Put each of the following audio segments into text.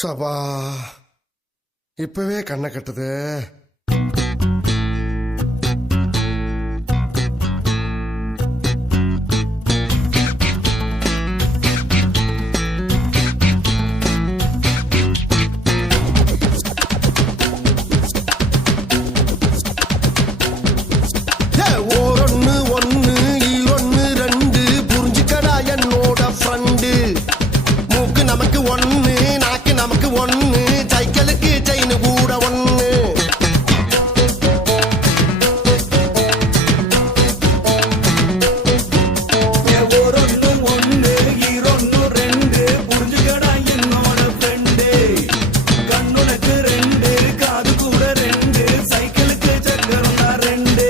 சபா இப்பவே கண்ணை கட்டுது. நமக்கு ஒண்ணு நாக்கு நமக்கு ஒண்ணு சைக்கிளுக்கு செயின் கூட ஒண்ணு. ஒண்ணு ஈரொன்னு ரெண்டு புரிஞ்சுக்கடா என்னோட ஃப்ரெண்டு. கண்ணுனக்கு ரெண்டு காது கூட ரெண்டு சைக்கிளுக்கு சக்கரம் தான் ரெண்டு.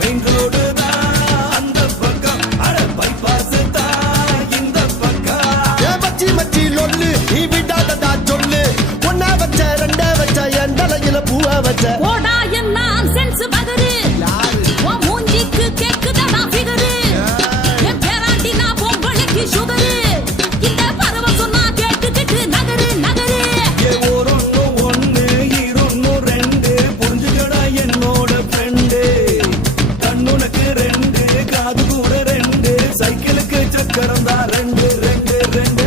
மெயின் ரோடு தான் அந்த பக்கம் அட பைபாஸ் தான் இந்த பக்கம். மச்சி மச்சி லொல்லு நீ விடாதடா சொல்லு. ஒன்னா வச்ச ரெண்டா வச்ச என் தலையில பூவா வச்ச போடா என்ன சென்ஸ் பகரு உன் மூஞ்சிக்கு கேக்குதடா ஃபிகரு. என் பேராண்டி நான் பொம்பளைக்கு சுகரு. இந்த பறவை சொன்னா கேட்டுக்கிட்டு நகரு நகரு. ஒண்ணு ஈரொன்னு ரெண்டு புரிஞ்சுக்கடா என்னோட ஃப்ரெண்டு. கண்ணுனக்கு ரெண்டு காது கூட ரெண்டு சைக்கிளுக்கு சக்கரம் தான் ரெண்டு ரெண்டு ரெண்டு.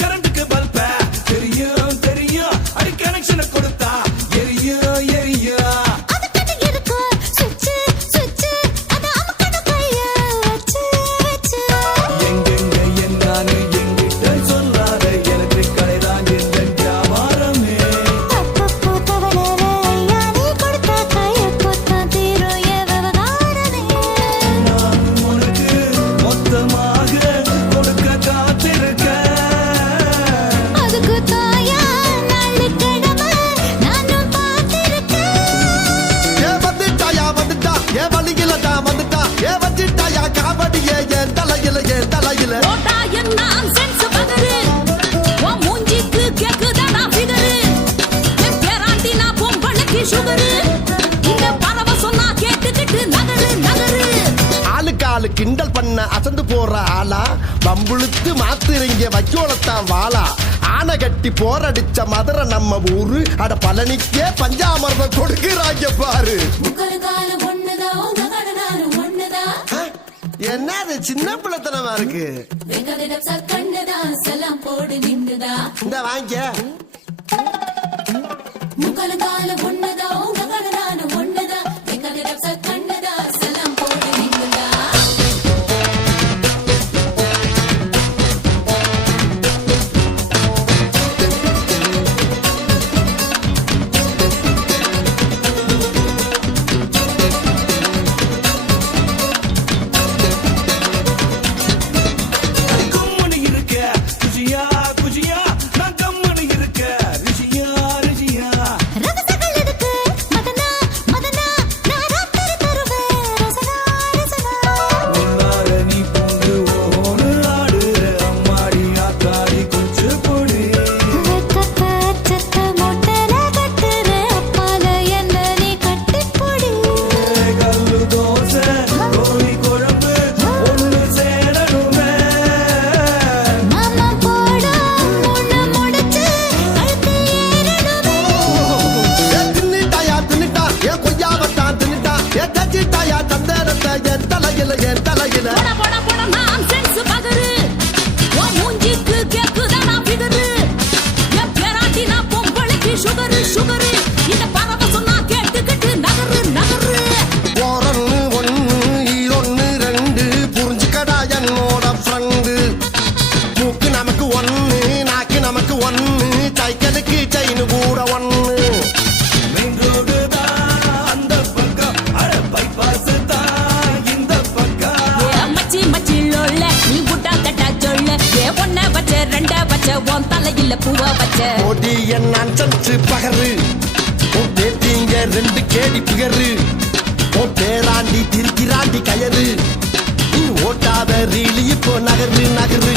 கரண்டுக்கு பல்ப தெரியும் தெரியும் அடி கனெக்ஷனை கொடுத்தா எரியும் எரியும். எங்கெங்க என்னான்னு எங்கிட்ட சொல்லாத எனக்கு கடைதான் இந்த வியாபாரமே. நான் உனக்கு மொத்தமாக கொடுக்க காத்திருக்க. வந்துட்டாயா வந்துட்டா ஏ வழியில தான் வந்துட்டா ஏ வச்சிட்டாயா காவடியே என் தலையில என் தலையில. போடா என்ன சென்ஸ் பகரு உன் மூஞ்சிக்கு கேக்குதடா ஃபிகரு. என் பேராண்டி நான் பொம்பளைக்கு சுகரு. இந்த பறவை சொன்னா கேட்டுக்கிட்டு நகரு நகரு. ஆளுக்கு ஆளு கிண்டல் பண்ண அசந்து போற ஆளா பம்புழுத்து மாத்துறீங்க வைக்கோலத்தான் வாளா. ஆனை கட்டி போரடிச்ச மதுரை நம்ம ஊரு. அட பழனிக்கே பஞ்சாமிர்தம் கொடுக்குறாங்க பாரு. என்னது சின்ன பிள்ளைத்தனமா இருக்கு. போடு நின்றுதா இந்த வாங்க முகலங்கால ஒண்ணுதா உங்ககடனான ஒண்ணுதா எங்கதிடம் சக்கண்ணதா செல்லம் போடு நின்றுதா. கும்மனு இருக்க குஜியா குஜியா நான் கம்மனு இருக்க ரிஷியா ரிஷியா. ரகசகள் எதுக்கு தலையில பூவ வச்ச ஓடி என் சச்சு பகரு உன் பேத்திங்க 2 கேடி பிகரு உன் பேராண்டி திருக்கிறாண்டி கயறு நீ ஓட்டாத ரீலி இப்போ நகரு நகரு